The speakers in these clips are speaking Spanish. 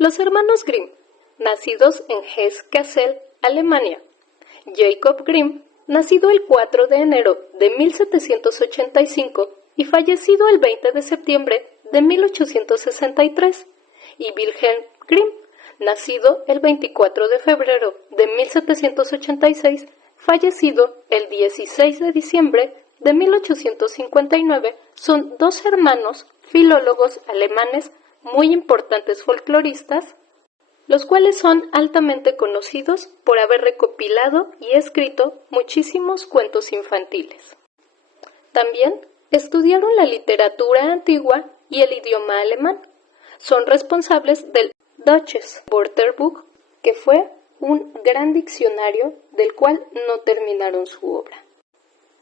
Los hermanos Grimm, nacidos en Hesse-Kassel, Alemania. Jacob Grimm, nacido el 4 de enero de 1785 y fallecido el 20 de septiembre de 1863, y Wilhelm Grimm, nacido el 24 de febrero de 1786, fallecido el 16 de diciembre de 1859, son dos hermanos filólogos alemanes muy importantes folcloristas, los cuales son altamente conocidos por haber recopilado y escrito muchísimos cuentos infantiles. También estudiaron la literatura antigua y el idioma alemán. Son responsables del Deutsches Wörterbuch, que fue un gran diccionario del cual no terminaron su obra.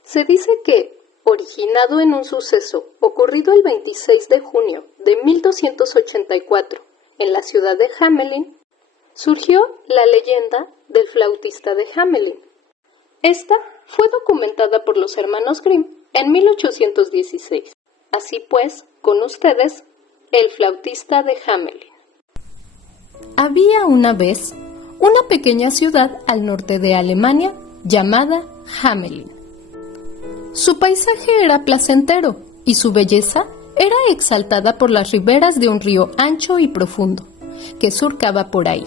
Se dice que, originado en un suceso ocurrido el 26 de junio de 1284 en la ciudad de Hamelin, surgió la leyenda del flautista de Hamelin. Esta fue documentada por los hermanos Grimm en 1816. Así pues, con ustedes, el flautista de Hamelin. Había una vez una pequeña ciudad al norte de Alemania llamada Hamelin. Su paisaje era placentero y su belleza era exaltada por las riberas de un río ancho y profundo que surcaba por ahí.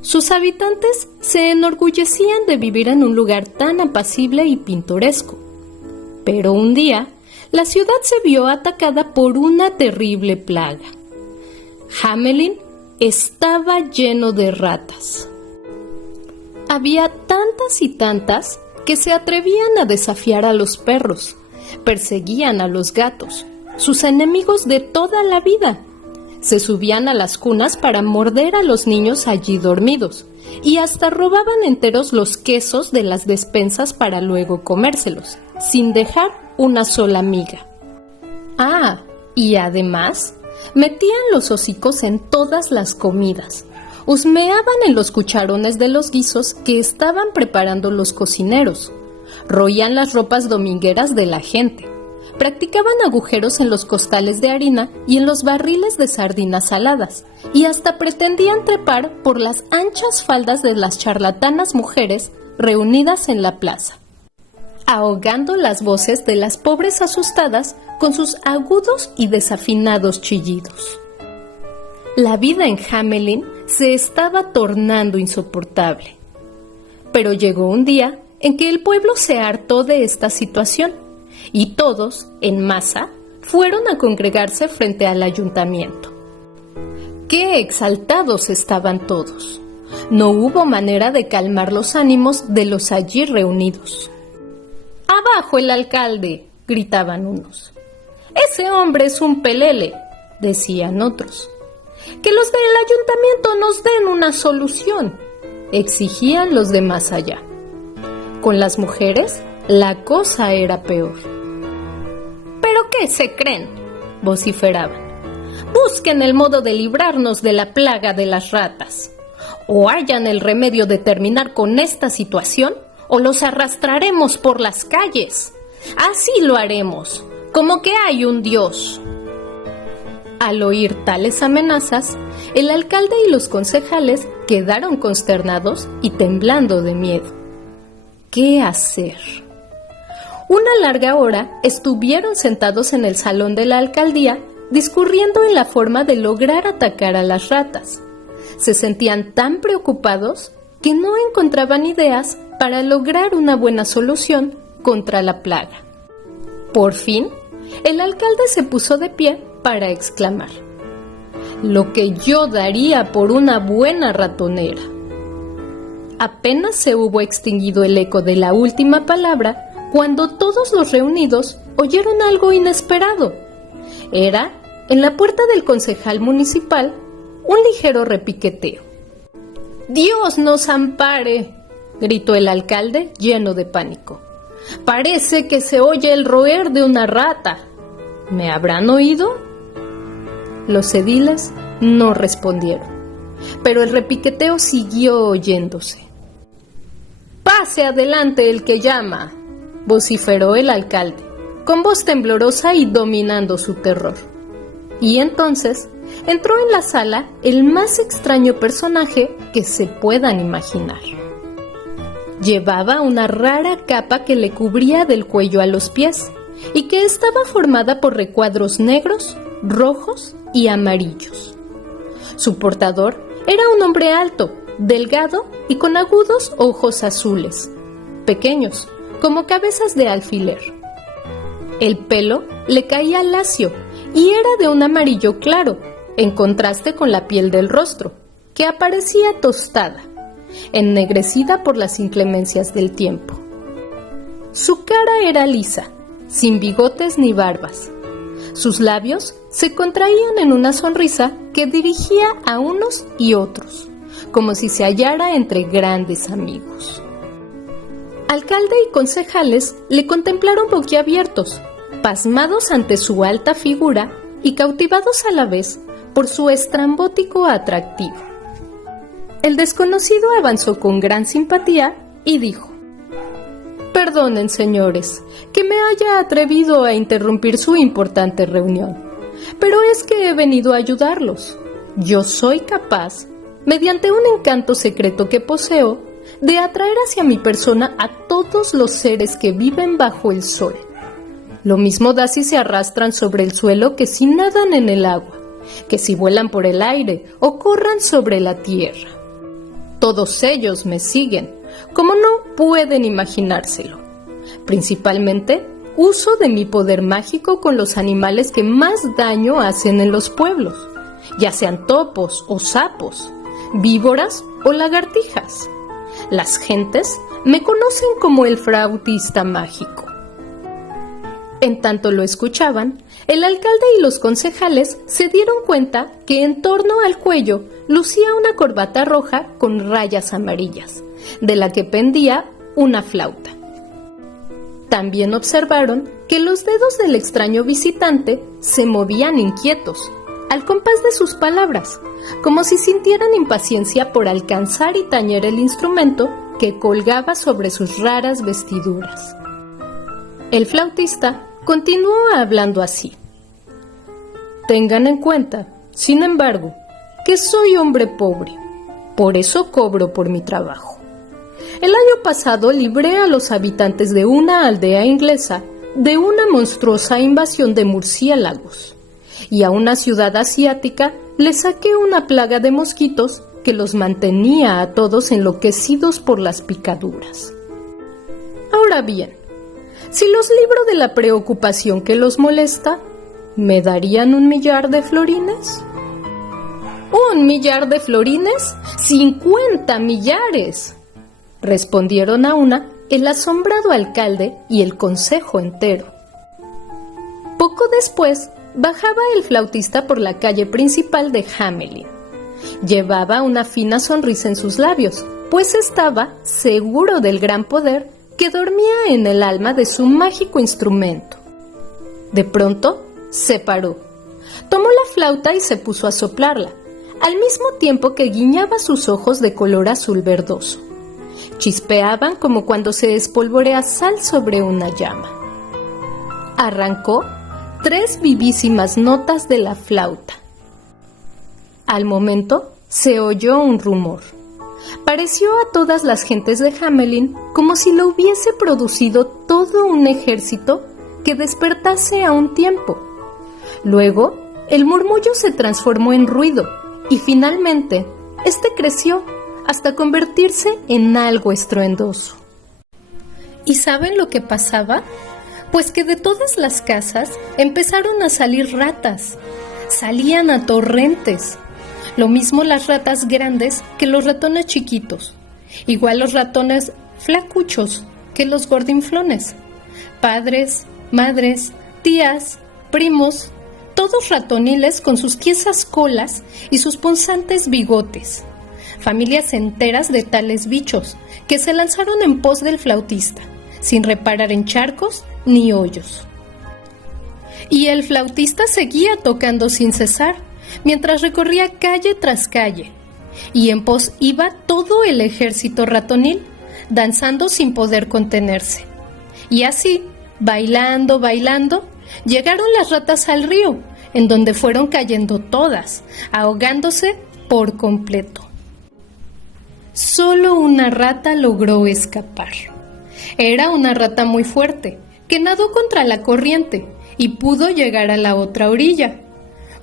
Sus habitantes se enorgullecían de vivir en un lugar tan apacible y pintoresco. Pero un día, la ciudad se vio atacada por una terrible plaga. Hamelin estaba lleno de ratas. Había tantas y tantas que se atrevían a desafiar a los perros, perseguían a los gatos, sus enemigos de toda la vida. Se subían a las cunas para morder a los niños allí dormidos y hasta robaban enteros los quesos de las despensas para luego comérselos, sin dejar una sola miga. Ah, y además, metían los hocicos en todas las comidas, husmeaban en los cucharones de los guisos que estaban preparando los cocineros, roían las ropas domingueras de la gente, practicaban agujeros en los costales de harina y en los barriles de sardinas saladas, y hasta pretendían trepar por las anchas faldas de las charlatanas mujeres reunidas en la plaza, ahogando las voces de las pobres asustadas con sus agudos y desafinados chillidos. La vida en Hamelin se estaba tornando insoportable. Pero llegó un día en que el pueblo se hartó de esta situación y todos, en masa, fueron a congregarse frente al ayuntamiento. ¡Qué exaltados estaban todos! No hubo manera de calmar los ánimos de los allí reunidos. ¡Abajo el alcalde!, gritaban unos. ¡Ese hombre es un pelele!, decían otros. ¡Que los del ayuntamiento nos den una solución!, exigían los de más allá. Con las mujeres, la cosa era peor. ¿Pero qué se creen?, vociferaban. Busquen el modo de librarnos de la plaga de las ratas. O hallan el remedio de terminar con esta situación, o los arrastraremos por las calles. Así lo haremos, como que hay un Dios. Al oír tales amenazas, el alcalde y los concejales quedaron consternados y temblando de miedo. ¿Qué hacer? Una larga hora estuvieron sentados en el salón de la alcaldía discurriendo en la forma de lograr atacar a las ratas. Se sentían tan preocupados que no encontraban ideas para lograr una buena solución contra la plaga. Por fin, el alcalde se puso de pie para exclamar: «Lo que yo daría por una buena ratonera». Apenas se hubo extinguido el eco de la última palabra cuando todos los reunidos oyeron algo inesperado. Era, en la puerta del concejal municipal, un ligero repiqueteo. «¡Dios nos ampare!», gritó el alcalde lleno de pánico. «Parece que se oye el roer de una rata. ¿Me habrán oído?». Los ediles no respondieron, pero el repiqueteo siguió oyéndose. «Pase adelante el que llama», vociferó el alcalde, con voz temblorosa y dominando su terror. Y entonces entró en la sala el más extraño personaje que se puedan imaginar. Llevaba una rara capa que le cubría del cuello a los pies y que estaba formada por recuadros negros, rojos y amarillos. Su portador era un hombre alto, delgado y con agudos ojos azules, pequeños, como cabezas de alfiler. El pelo le caía lacio y era de un amarillo claro, en contraste con la piel del rostro, que aparecía tostada, ennegrecida por las inclemencias del tiempo. Su cara era lisa, sin bigotes ni barbas. Sus labios se contraían en una sonrisa que dirigía a unos y otros, como si se hallara entre grandes amigos. Alcalde y concejales le contemplaron boquiabiertos, pasmados ante su alta figura y cautivados a la vez por su estrambótico atractivo. El desconocido avanzó con gran simpatía y dijo: «Perdonen, señores, que me haya atrevido a interrumpir su importante reunión, pero es que he venido a ayudarlos. Yo soy capaz, mediante un encanto secreto que poseo, de atraer hacia mi persona a todos los seres que viven bajo el sol. Lo mismo da si se arrastran sobre el suelo que si nadan en el agua, que si vuelan por el aire o corran sobre la tierra. Todos ellos me siguen, como no pueden imaginárselo. Principalmente, uso de mi poder mágico con los animales que más daño hacen en los pueblos, ya sean topos o sapos, víboras o lagartijas. Las gentes me conocen como el flautista mágico». En tanto lo escuchaban, el alcalde y los concejales se dieron cuenta que en torno al cuello lucía una corbata roja con rayas amarillas, de la que pendía una flauta. También observaron que los dedos del extraño visitante se movían inquietos, al compás de sus palabras, como si sintieran impaciencia por alcanzar y tañer el instrumento que colgaba sobre sus raras vestiduras. El flautista continuó hablando así: «Tengan en cuenta, sin embargo, que soy hombre pobre, por eso cobro por mi trabajo. El año pasado libré a los habitantes de una aldea inglesa de una monstruosa invasión de murciélagos, y a una ciudad asiática le saqué una plaga de mosquitos que los mantenía a todos enloquecidos por las picaduras. Ahora bien, si los libro de la preocupación que los molesta, ¿me darían 1 millar de florines?» «¿1 millar de florines? ¡50 millares!», respondieron a una el asombrado alcalde y el consejo entero. Poco después, bajaba el flautista por la calle principal de Hamelin. Llevaba una fina sonrisa en sus labios, pues estaba seguro del gran poder que dormía en el alma de su mágico instrumento. De pronto, se paró, tomó la flauta y se puso a soplarla, al mismo tiempo que guiñaba sus ojos de color azul verdoso. Chispeaban como cuando se espolvorea sal sobre una llama. Arrancó 3 vivísimas notas de la flauta. Al momento, se oyó un rumor. Pareció a todas las gentes de Hamelin como si lo hubiese producido todo un ejército que despertase a un tiempo. Luego, el murmullo se transformó en ruido y finalmente, este creció hasta convertirse en algo estruendoso. ¿Y saben lo que pasaba? Pues que de todas las casas empezaron a salir ratas. Salían a torrentes. Lo mismo las ratas grandes que los ratones chiquitos. Igual los ratones flacuchos que los gordinflones. Padres, madres, tías, primos, todos ratoniles con sus tiesas colas y sus punzantes bigotes. Familias enteras de tales bichos que se lanzaron en pos del flautista, sin reparar en charcos ni hoyos. Y el flautista seguía tocando sin cesar, mientras recorría calle tras calle, y en pos iba todo el ejército ratonil, danzando sin poder contenerse. Y así, bailando, llegaron las ratas al río, en donde fueron cayendo todas, ahogándose por completo. Solo una rata logró escapar. Era una rata muy fuerte, que nadó contra la corriente y pudo llegar a la otra orilla.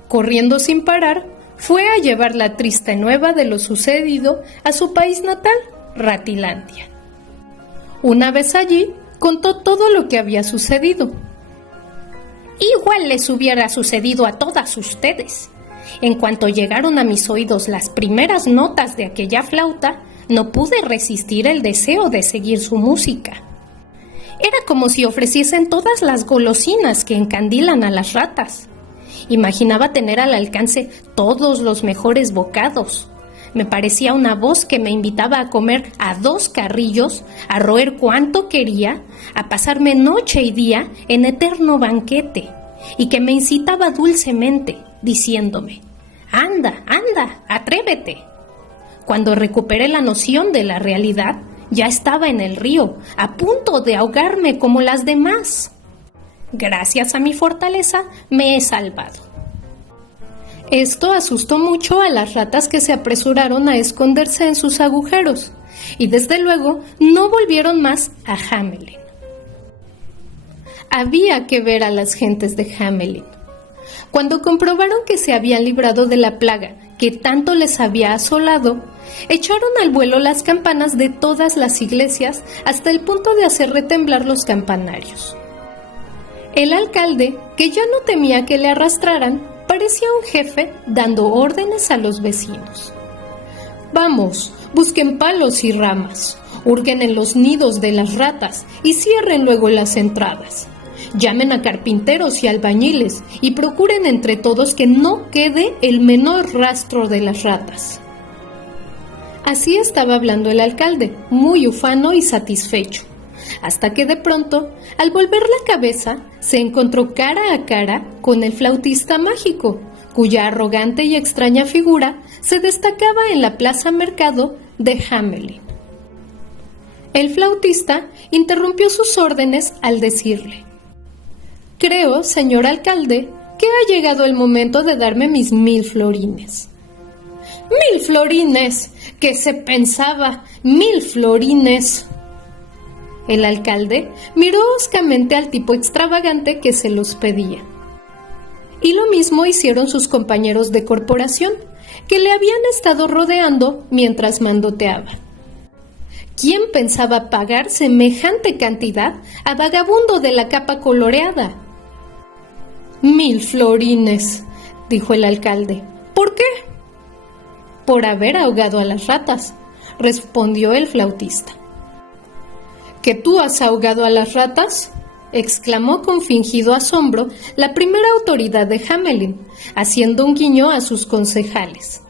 Corriendo sin parar, fue a llevar la triste nueva de lo sucedido a su país natal, Ratilandia. Una vez allí, contó todo lo que había sucedido. Igual les hubiera sucedido a todas ustedes. En cuanto llegaron a mis oídos las primeras notas de aquella flauta, no pude resistir el deseo de seguir su música. Era como si ofreciesen todas las golosinas que encandilan a las ratas. Imaginaba tener al alcance todos los mejores bocados. Me parecía una voz que me invitaba a comer a 2 carrillos, a roer cuanto quería, a pasarme noche y día en eterno banquete, y que me incitaba dulcemente, diciéndome: «Anda, anda, atrévete». Cuando recuperé la noción de la realidad, ya estaba en el río, a punto de ahogarme como las demás. Gracias a mi fortaleza, me he salvado. Esto asustó mucho a las ratas, que se apresuraron a esconderse en sus agujeros, y desde luego no volvieron más a Hamelin. Había que ver a las gentes de Hamelin. Cuando comprobaron que se habían librado de la plaga que tanto les había asolado, echaron al vuelo las campanas de todas las iglesias hasta el punto de hacer retemblar los campanarios. El alcalde, que ya no temía que le arrastraran, parecía un jefe dando órdenes a los vecinos. «Vamos, busquen palos y ramas, hurguen en los nidos de las ratas y cierren luego las entradas. Llamen a carpinteros y albañiles y procuren entre todos que no quede el menor rastro de las ratas». Así estaba hablando el alcalde, muy ufano y satisfecho, hasta que de pronto, al volver la cabeza, se encontró cara a cara con el flautista mágico, cuya arrogante y extraña figura se destacaba en la plaza mercado de Hamelin. El flautista interrumpió sus órdenes al decirle: «Creo, señor alcalde, que ha llegado el momento de darme mis 1000 florines». «¡1000 florines! ¿Qué se pensaba? 1000 florines». El alcalde miró hoscamente al tipo extravagante que se los pedía. Y lo mismo hicieron sus compañeros de corporación, que le habían estado rodeando mientras mandoteaba. ¿Quién pensaba pagar semejante cantidad a vagabundo de la capa coloreada? 1000 florines, dijo el alcalde. ¿Por qué? Por haber ahogado a las ratas, respondió el flautista. ¿Que tú has ahogado a las ratas?, exclamó con fingido asombro la primera autoridad de Hamelin, haciendo un guiño a sus concejales.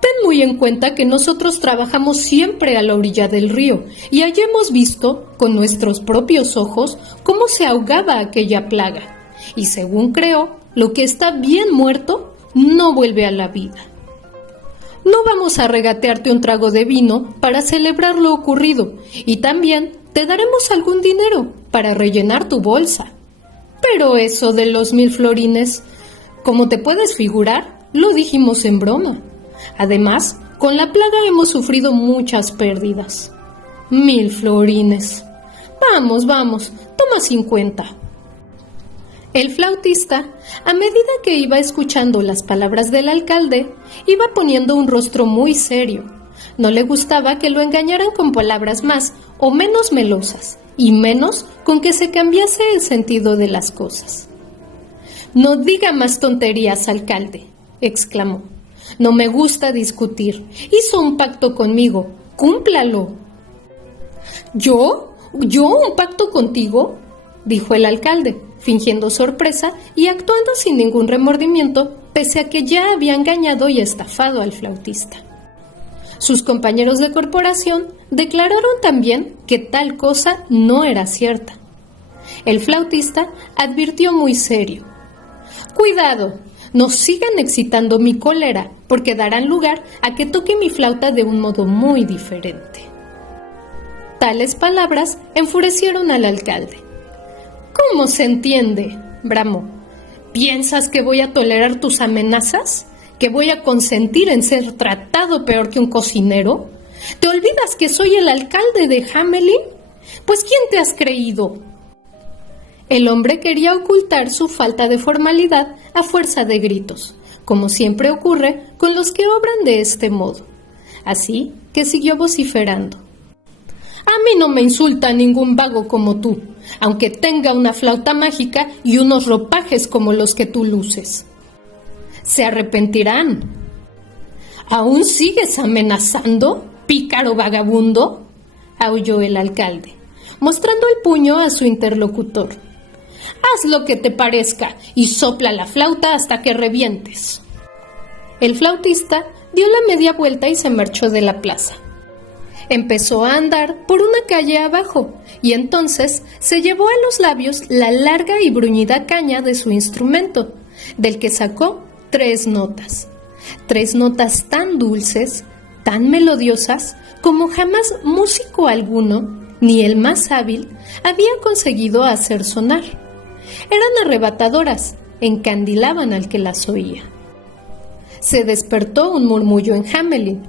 Ten muy en cuenta que nosotros trabajamos siempre a la orilla del río y allí hemos visto con nuestros propios ojos cómo se ahogaba aquella plaga, y según creo, lo que está bien muerto no vuelve a la vida. No vamos a regatearte un trago de vino para celebrar lo ocurrido, y también te daremos algún dinero para rellenar tu bolsa. Pero eso de los 1000 florines, como te puedes figurar, lo dijimos en broma. Además, con la plaga hemos sufrido muchas pérdidas. 1000 florines. Vamos, vamos, toma 50. El flautista, a medida que iba escuchando las palabras del alcalde, iba poniendo un rostro muy serio. No le gustaba que lo engañaran con palabras más o menos melosas, y menos con que se cambiase el sentido de las cosas. «No diga más tonterías, alcalde», exclamó. «No me gusta discutir. Hizo un pacto conmigo. Cúmplalo». ¿Yo? ¿Yo un pacto contigo?», dijo el alcalde, fingiendo sorpresa y actuando sin ningún remordimiento, pese a que ya había engañado y estafado al flautista. Sus compañeros de corporación declararon también que tal cosa no era cierta. El flautista advirtió muy serio: «Cuidado, no sigan excitando mi cólera, porque darán lugar a que toque mi flauta de un modo muy diferente». Tales palabras enfurecieron al alcalde. «¿Cómo se entiende?», bramó. ¿Piensas que voy a tolerar tus amenazas? ¿Que voy a consentir en ser tratado peor que un cocinero? ¿Te olvidas que soy el alcalde de Hamelin? Pues ¿quién te has creído? El hombre quería ocultar su falta de formalidad a fuerza de gritos, como siempre ocurre con los que obran de este modo. Así que siguió vociferando. A mí no me insulta ningún vago como tú, aunque tenga una flauta mágica y unos ropajes como los que tú luces. Se arrepentirán. ¿Aún sigues amenazando, pícaro vagabundo?, aulló el alcalde, mostrando el puño a su interlocutor. Haz lo que te parezca y sopla la flauta hasta que revientes. El flautista dio la media vuelta y se marchó de la plaza. Empezó a andar por una calle abajo y entonces se llevó a los labios la larga y bruñida caña de su instrumento, del que sacó 3 notas. 3 notas tan dulces, tan melodiosas, como jamás músico alguno, ni el más hábil, había conseguido hacer sonar. Eran arrebatadoras, encandilaban al que las oía. Se despertó un murmullo en Hamelin,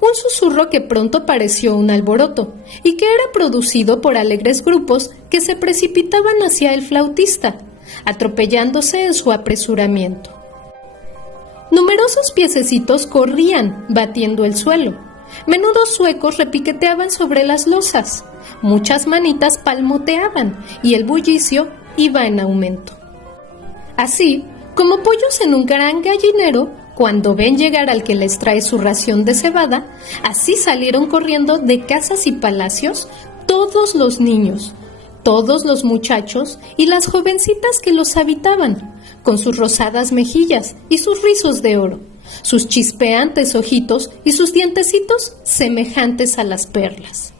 un susurro que pronto pareció un alboroto y que era producido por alegres grupos que se precipitaban hacia el flautista, atropellándose en su apresuramiento. Numerosos piececitos corrían, batiendo el suelo. Menudos suecos repiqueteaban sobre las losas. Muchas manitas palmoteaban y el bullicio iba en aumento. Así, como pollos en un gran gallinero, cuando ven llegar al que les trae su ración de cebada, así salieron corriendo de casas y palacios todos los niños, todos los muchachos y las jovencitas que los habitaban, con sus rosadas mejillas y sus rizos de oro, sus chispeantes ojitos y sus dientecitos semejantes a las perlas.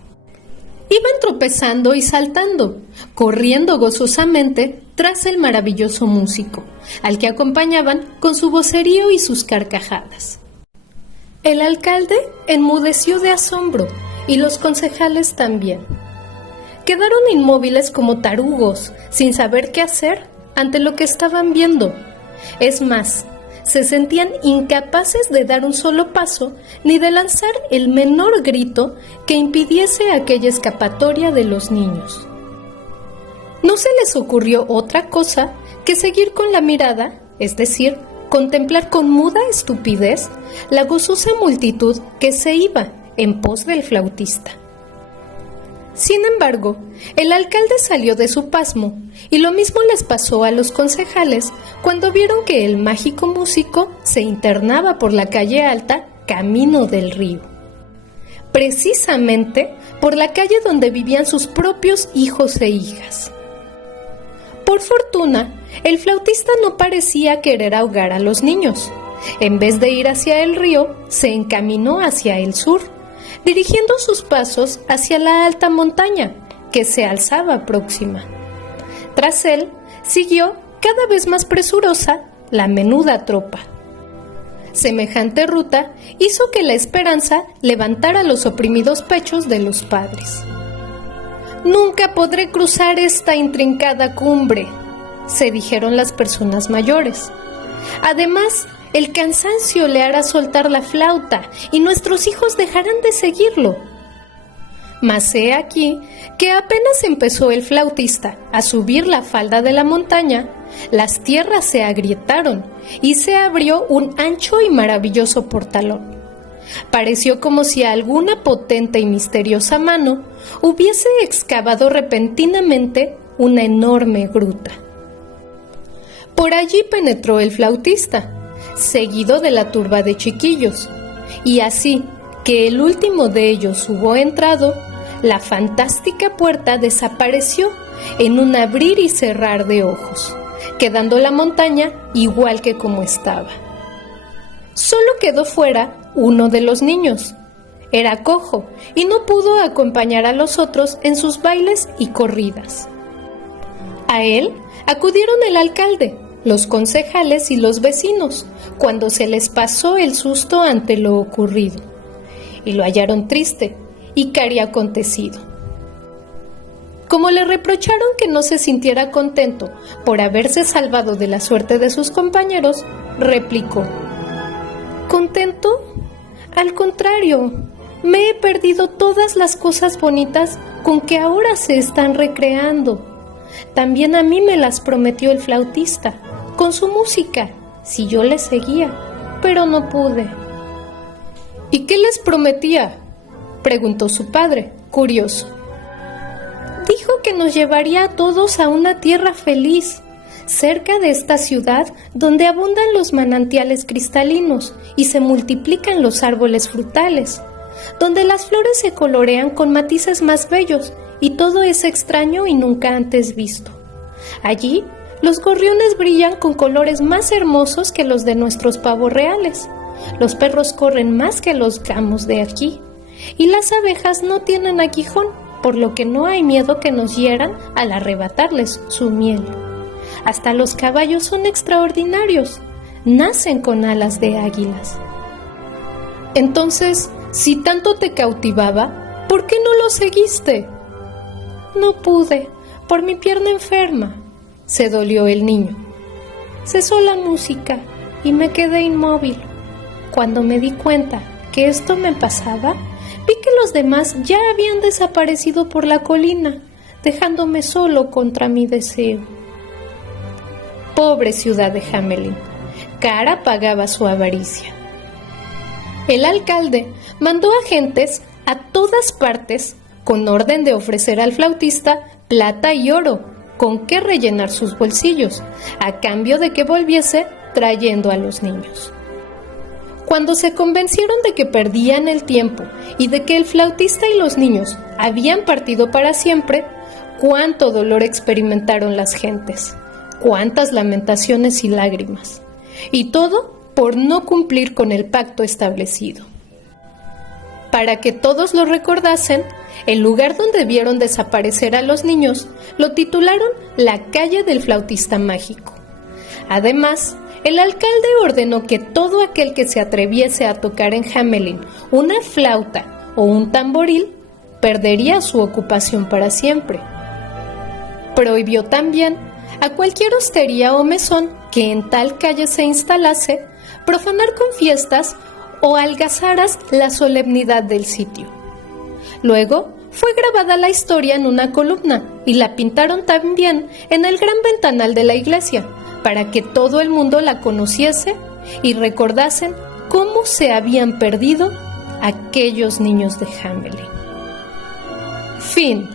Iban tropezando y saltando, corriendo gozosamente tras el maravilloso músico, al que acompañaban con su vocerío y sus carcajadas. El alcalde enmudeció de asombro y los concejales también. Quedaron inmóviles como tarugos, sin saber qué hacer ante lo que estaban viendo. Es más, se sentían incapaces de dar un solo paso ni de lanzar el menor grito que impidiese aquella escapatoria de los niños. No se les ocurrió otra cosa que seguir con la mirada, es decir, contemplar con muda estupidez la gozosa multitud que se iba en pos del flautista. Sin embargo, el alcalde salió de su pasmo y lo mismo les pasó a los concejales cuando vieron que el mágico músico se internaba por la calle alta camino del río. Precisamente por la calle donde vivían sus propios hijos e hijas. Por fortuna, el flautista no parecía querer ahogar a los niños. En vez de ir hacia el río, se encaminó hacia el sur, dirigiendo sus pasos hacia la alta montaña, que se alzaba próxima. Tras él, siguió, cada vez más presurosa, la menuda tropa. Semejante ruta hizo que la esperanza levantara los oprimidos pechos de los padres. «Nunca podré cruzar esta intrincada cumbre», se dijeron las personas mayores. «Además, el cansancio le hará soltar la flauta y nuestros hijos dejarán de seguirlo». Mas he aquí que apenas empezó el flautista a subir la falda de la montaña, las tierras se agrietaron y se abrió un ancho y maravilloso portalón. Pareció como si alguna potente y misteriosa mano hubiese excavado repentinamente una enorme gruta. Por allí penetró el flautista, seguido de la turba de chiquillos, y así que el último de ellos hubo entrado, la fantástica puerta desapareció en un abrir y cerrar de ojos, quedando la montaña igual que como estaba. Solo quedó fuera uno de los niños. Era cojo y no pudo acompañar a los otros en sus bailes y corridas. A él acudieron el alcalde, los concejales y los vecinos, cuando se les pasó el susto ante lo ocurrido, y lo hallaron triste y cari acontecido. Como le reprocharon que no se sintiera contento por haberse salvado de la suerte de sus compañeros, replicó: ¿Contento? Al contrario, me he perdido todas las cosas bonitas con que ahora se están recreando. También a mí me las prometió el flautista, con su música, si yo le seguía, pero no pude. ¿Y qué les prometía?, preguntó su padre, curioso. Dijo que nos llevaría a todos a una tierra feliz, cerca de esta ciudad donde abundan los manantiales cristalinos y se multiplican los árboles frutales, donde las flores se colorean con matices más bellos y todo es extraño y nunca antes visto. Allí, los gorriones brillan con colores más hermosos que los de nuestros pavos reales. Los perros corren más que los gamos de aquí, y las abejas no tienen aguijón, por lo que no hay miedo que nos hieran al arrebatarles su miel. Hasta los caballos son extraordinarios, nacen con alas de águilas. Entonces, si tanto te cautivaba, ¿por qué no lo seguiste? No pude, por mi pierna enferma, se dolió el niño. Cesó la música y me quedé inmóvil. Cuando me di cuenta que esto me pasaba, vi que los demás ya habían desaparecido por la colina, dejándome solo contra mi deseo. Pobre ciudad de Hamelin, cara pagaba su avaricia. El alcalde mandó agentes a todas partes con orden de ofrecer al flautista plata y oro con que rellenar sus bolsillos, a cambio de que volviese trayendo a los niños. Cuando se convencieron de que perdían el tiempo y de que el flautista y los niños habían partido para siempre, cuánto dolor experimentaron las gentes, cuántas lamentaciones y lágrimas, y todo por no cumplir con el pacto establecido. Para que todos lo recordasen, el lugar donde vieron desaparecer a los niños lo titularon la calle del flautista mágico. Además, el alcalde ordenó que todo aquel que se atreviese a tocar en Hamelin una flauta o un tamboril perdería su ocupación para siempre. Prohibió también a cualquier hostería o mesón que en tal calle se instalase profanar con fiestas o algazaras la solemnidad del sitio. Luego fue grabada la historia en una columna y la pintaron también en el gran ventanal de la iglesia, para que todo el mundo la conociese y recordasen cómo se habían perdido aquellos niños de Hamelin. Fin.